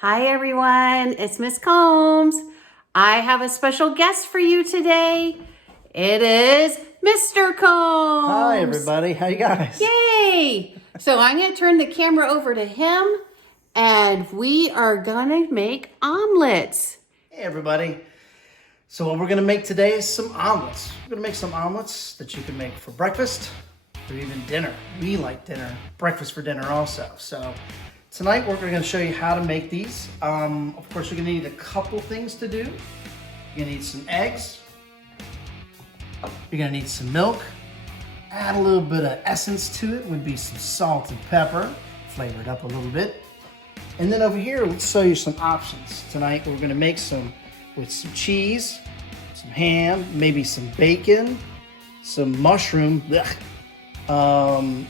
Hi everyone, it's Miss Combs. I have a special guest for you today. It is Mr. Combs. Hi everybody, how you guys? Yay! So I'm going to turn the camera over to him and we are going to make omelets. Hey everybody. So what we're going to make today is some omelets. We're going to make some omelets that you can make for breakfast or even dinner. We like dinner, breakfast for dinner also. So tonight we're going to show you how to make these. Of course, you're going to need a couple things to do. You're going to need some eggs. You're going to need some milk. Add a little bit of essence to it, would be some salt and pepper. Flavor it up a little bit. And then over here, let's show you some options. Tonight we're going to make some with some cheese, some ham, maybe some bacon, some mushroom,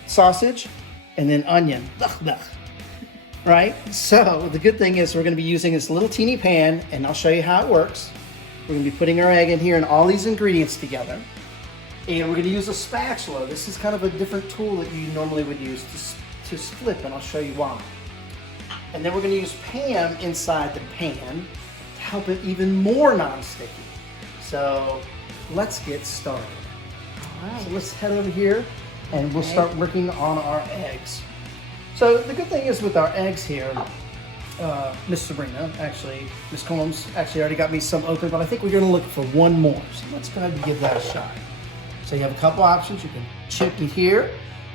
sausage, and then onion. Right? So the good thing is we're going to be using this little teeny pan, and I'll show you how it works. We're going to be putting our egg in here and all these ingredients together. And we're going to use a spatula. This is kind of a different tool that you normally would use to flip, and I'll show you why. And then we're going to use Pam inside the pan to help it even more non-sticky. So let's get started. All right. So let's head over here and we'll start working on our eggs. So the good thing is with our eggs here, Miss Sabrina, actually, Miss Combs actually already got me some open, but I think we're going to look for one more. So let's go ahead and give that a shot. So you have a couple options. You can chip it here,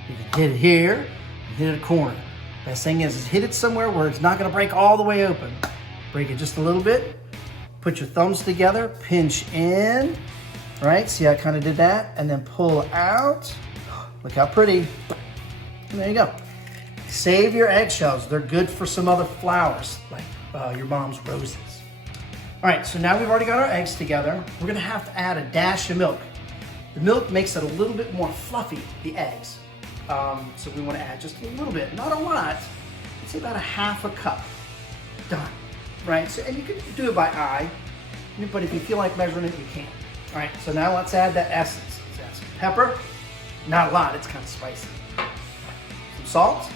you can hit it here, you hit it a corner. Best thing is hit it somewhere where it's not going to break all the way open. Break it just a little bit. Put your thumbs together, pinch in, right? See how I kind of did that? And then pull out. Look how pretty. And there you go. Save your eggshells. They're good for some other flowers, like your mom's roses. All right, so now we've already got our eggs together. We're gonna have to add a dash of milk. The milk makes it a little bit more fluffy, the eggs. So we wanna add just a little bit, not a lot. I'd say about a half a cup. Done, right? So, and you can do it by eye, but if you feel like measuring it, you can. All right, so now let's add that essence. Let's add some pepper. Not a lot, it's kind of spicy. Some salt.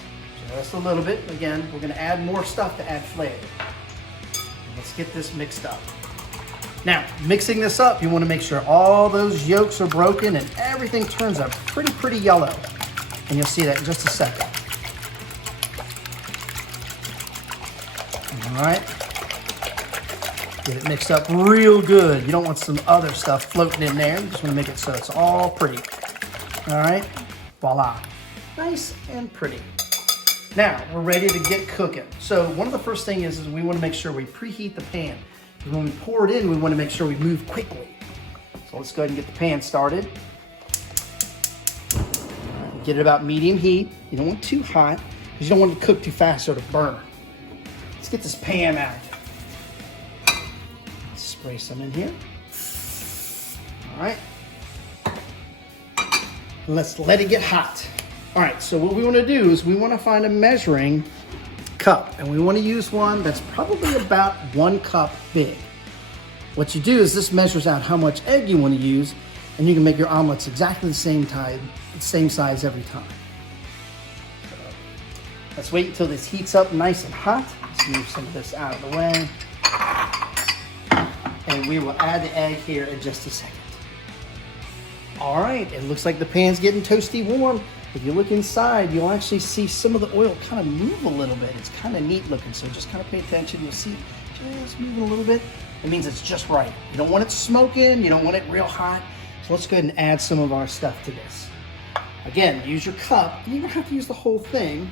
Just a little bit. Again, we're going to add more stuff to add flavor. Let's get this mixed up. Now, mixing this up, you want to make sure all those yolks are broken and everything turns out pretty yellow. And you'll see that in just a second. All right. Get it mixed up real good. You don't want some other stuff floating in there. You just want to make it so it's all pretty. All right. Voila. Nice and pretty. Now, we're ready to get cooking. So one of the first things is we want to make sure we preheat the pan. Because when we pour it in, we want to make sure we move quickly. So let's go ahead and get the pan started. Get it about medium heat. You don't want it too hot, because you don't want it to cook too fast or to burn. Let's get this pan out. Spray some in here. All right. Let's let it get hot. All right, so what we want to do is we want to find a measuring cup, and we want to use one that's probably about 1 cup big. What you do is this measures out how much egg you want to use, and you can make your omelets exactly the same size every time. So, let's wait until this heats up nice and hot. Let's move some of this out of the way. And we will add the egg here in just a second. All right, it looks like the pan's getting toasty warm. If you look inside, you'll actually see some of the oil kind of move a little bit. It's kind of neat looking, so just kind of pay attention. You'll see just moving a little bit. It means it's just right. You don't want it smoking. You don't want it real hot. So let's go ahead and add some of our stuff to this. Again, use your cup. You don't have to use the whole thing.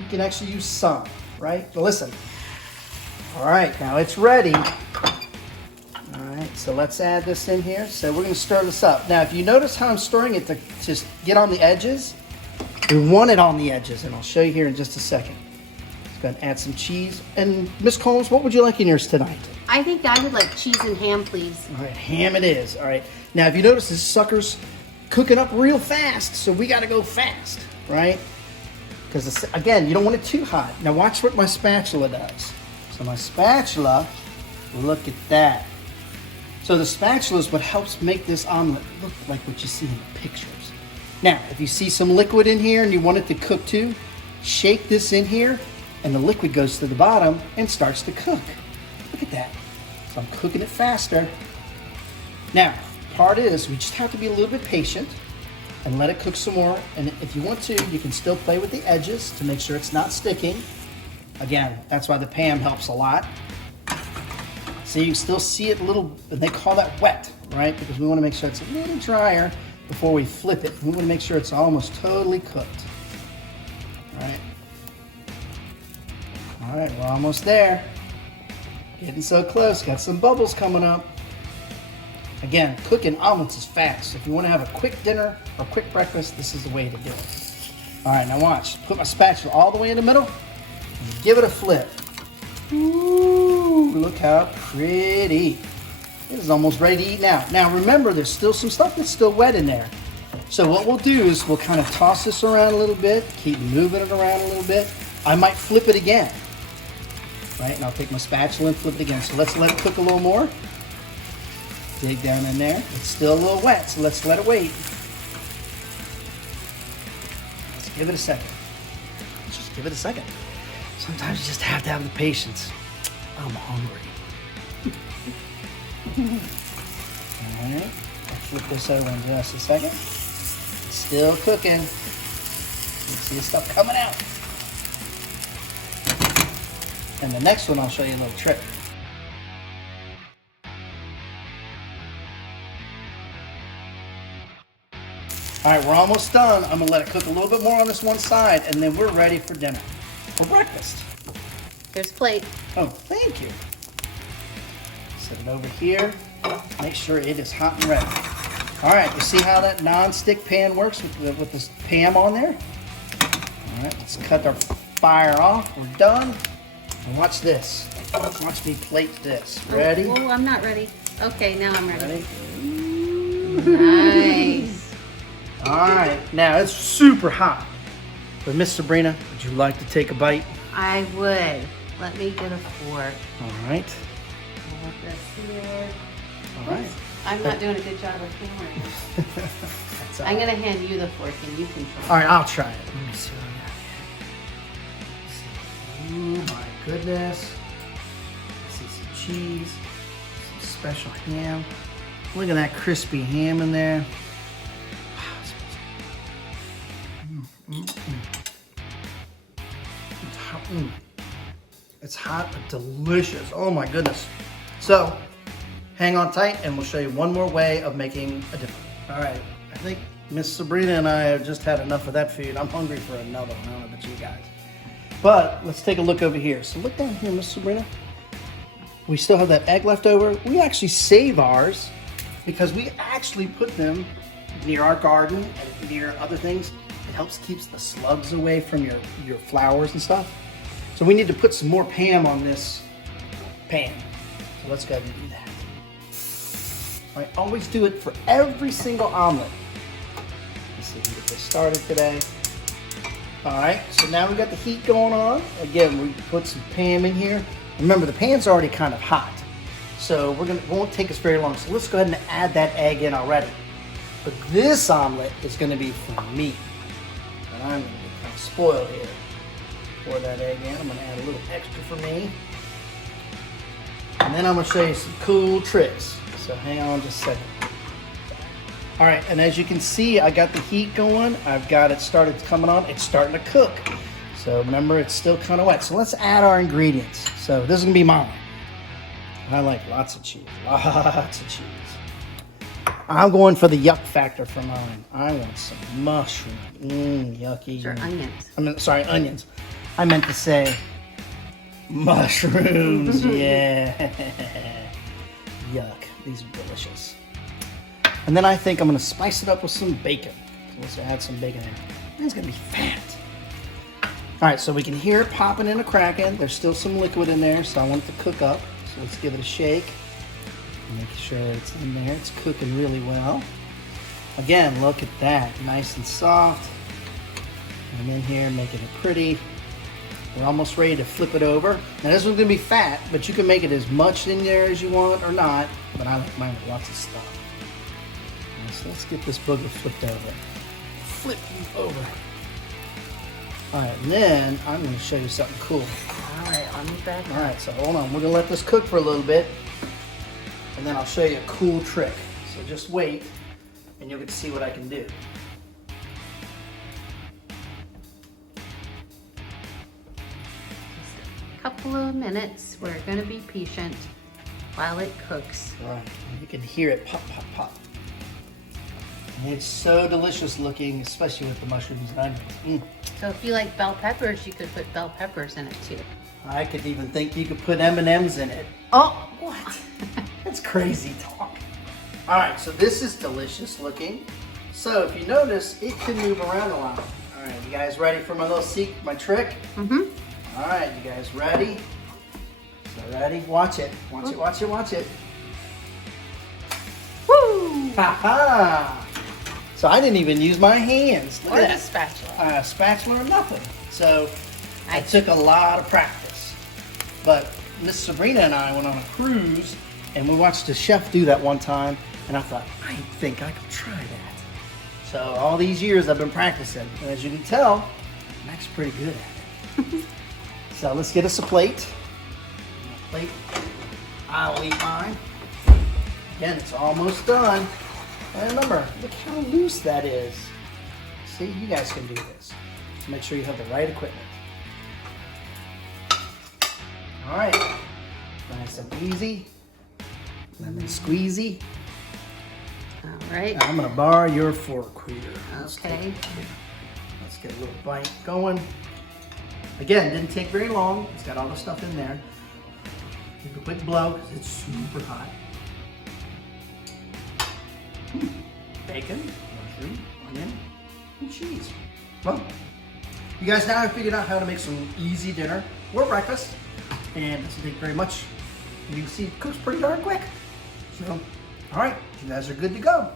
You can actually use some, right? But listen. All right, now it's ready. All right, so let's add this in here. So we're going to stir this up. Now, if you notice how I'm stirring it to just get on the edges, we want it on the edges, and I'll show you here in just a second. Let's go ahead and add some cheese. And Miss Combs, what would you like in yours tonight? I think I would like cheese and ham, please. All right, ham it is. All right. Now, if you notice, this sucker's cooking up real fast, so we got to go fast, right? Because, again, you don't want it too hot. Now, watch what my spatula does. So my spatula, look at that. So the spatula is what helps make this omelet look like what you see in the pictures. Now, if you see some liquid in here and you want it to cook too, shake this in here and the liquid goes to the bottom and starts to cook. Look at that. So I'm cooking it faster. Now, part is we just have to be a little bit patient and let it cook some more. And if you want to, you can still play with the edges to make sure it's not sticking. Again, that's why the Pam helps a lot. So you can still see it a little, and they call that wet, right? Because we want to make sure it's a little drier before we flip it. We want to make sure it's almost totally cooked. All right. All right, we're almost there. Getting so close, got some bubbles coming up. Again, cooking omelets is fast. If you want to have a quick dinner or quick breakfast, this is the way to do it. All right, now watch. Put my spatula all the way in the middle and give it a flip. Ooh, look how pretty. It is almost ready to eat now. Now remember, there's still some stuff that's still wet in there. So what we'll do is we'll kind of toss this around a little bit, keep moving it around a little bit. I might flip it again, right? And I'll take my spatula and flip it again. So let's let it cook a little more. Dig down in there. It's still a little wet, so let's let it wait. Let's give it a second. Let's just give it a second. Sometimes you just have to have the patience. I'm hungry. All right, I'll flip this over in just a second. It's still cooking. You see the stuff coming out. And the next one, I'll show you a little trick. All right, we're almost done. I'm gonna let it cook a little bit more on this one side, and then we're ready for dinner, for breakfast. Here's a plate. Oh, thank you. Set it over here. Make sure it is hot and ready. All right, you see how that non-stick pan works with this Pam on there? All right, let's cut our fire off. We're done. And watch this. Watch me plate this. Ready? Oh, I'm not ready. Okay, now I'm ready. Ready? Nice. All right, now it's super hot. But Miss Sabrina, would you like to take a bite? I would. Let me get a fork. All right. I'll put this here. All right. I'm not doing a good job of hammering. That's all I'm right. going to hand you the fork and you can try. All right, I'll try it. Let me see what I got here. Let's see. Oh my goodness. I see some cheese, some special ham. Look at that crispy ham in there. Wow, it's hot. It's hot but delicious. Oh my goodness. So, hang on tight and we'll show you one more way of making a difference. All right, I think Miss Sabrina and I have just had enough of that food. I'm hungry for another one. I don't know about you guys. But let's take a look over here. So look down here, Miss Sabrina. We still have that egg left over. We actually save ours because we actually put them near our garden and near other things. It helps keeps the slugs away from your flowers and stuff. So we need to put some more Pam on this pan. So let's go ahead and do that. I always do it for every single omelet. Let's see if we can get this started today. All right, so now we got the heat going on. Again, we put some Pam in here. Remember, the pan's already kind of hot, so it won't take us very long. So let's go ahead and add that egg in already. But this omelet is going to be for me, and I'm going to be kind of spoiled here. Pour that egg in. I'm going to add a little extra for me. And then I'm going to show you some cool tricks. So hang on just a second. All right, and as you can see, I got the heat going. I've got it started coming on. It's starting to cook. So remember, it's still kind of wet. So let's add our ingredients. So this is going to be mine. I like lots of cheese. Lots of cheese. I'm going for the yuck factor for mine. I want some mushroom. Yucky. Sure, onions. Sorry, onions. I meant to say mushrooms. Yeah. Yuck. These are delicious. And then I think I'm going to spice it up with some bacon. So let's add some bacon in. It's going to be fat. All right, so we can hear it popping and cracking. There's still some liquid in there, so I want it to cook up. So let's give it a shake. Make sure it's in there. It's cooking really well. Again, look at that. Nice and soft. And in here, making it pretty. We're almost ready to flip it over. Now this one's going to be fat, but you can make it as much in there as you want or not. But I like mine with lots of stuff. So let's get this booger flipped over. Flip you over. All right, and then I'm going to show you something cool. All right, I'll move back. All right, so hold on. We're going to let this cook for a little bit, and then I'll show you a cool trick. So just wait, and you'll get to see what I can do. Couple of minutes. We're going to be patient while it cooks. All right, and you can hear it pop, pop, pop. And it's so delicious looking, especially with the mushrooms and onions. So if you like bell peppers, you could put bell peppers in it too. I could even think you could put M&Ms in it. Oh, What? That's crazy talk. All right, so this is delicious looking. So if you notice, it can move around a lot. All right, you guys ready for my little my trick? Mm-hmm. All right, you guys ready? So ready? Watch it. Watch it, watch it, watch it. Woo! Ha ha! So I didn't even use my hands. Look Or at the that. spatula. Spatula or nothing. So I took a lot of practice. But Miss Sabrina and I went on a cruise and we watched a chef do that one time and I thought, I think I could try that. So all these years I've been practicing. And as you can tell, I'm actually pretty good at it. So let's get us a plate. Plate. I'll eat mine. Again, it's almost done. And remember, look how loose that is. See, you guys can do this. So make sure you have the right equipment. All right, nice and easy, lemon squeezy. All right. Now I'm gonna borrow your fork here. Okay. Let's get a little bite going. Again, didn't take very long. It's got all the stuff in there. You can put blow because it's super hot. Bacon, mushroom, onion, and cheese. Well, you guys now have figured out how to make some easy dinner or breakfast. And it doesn't take very much. You can see it cooks pretty darn quick. So, all right, you guys are good to go.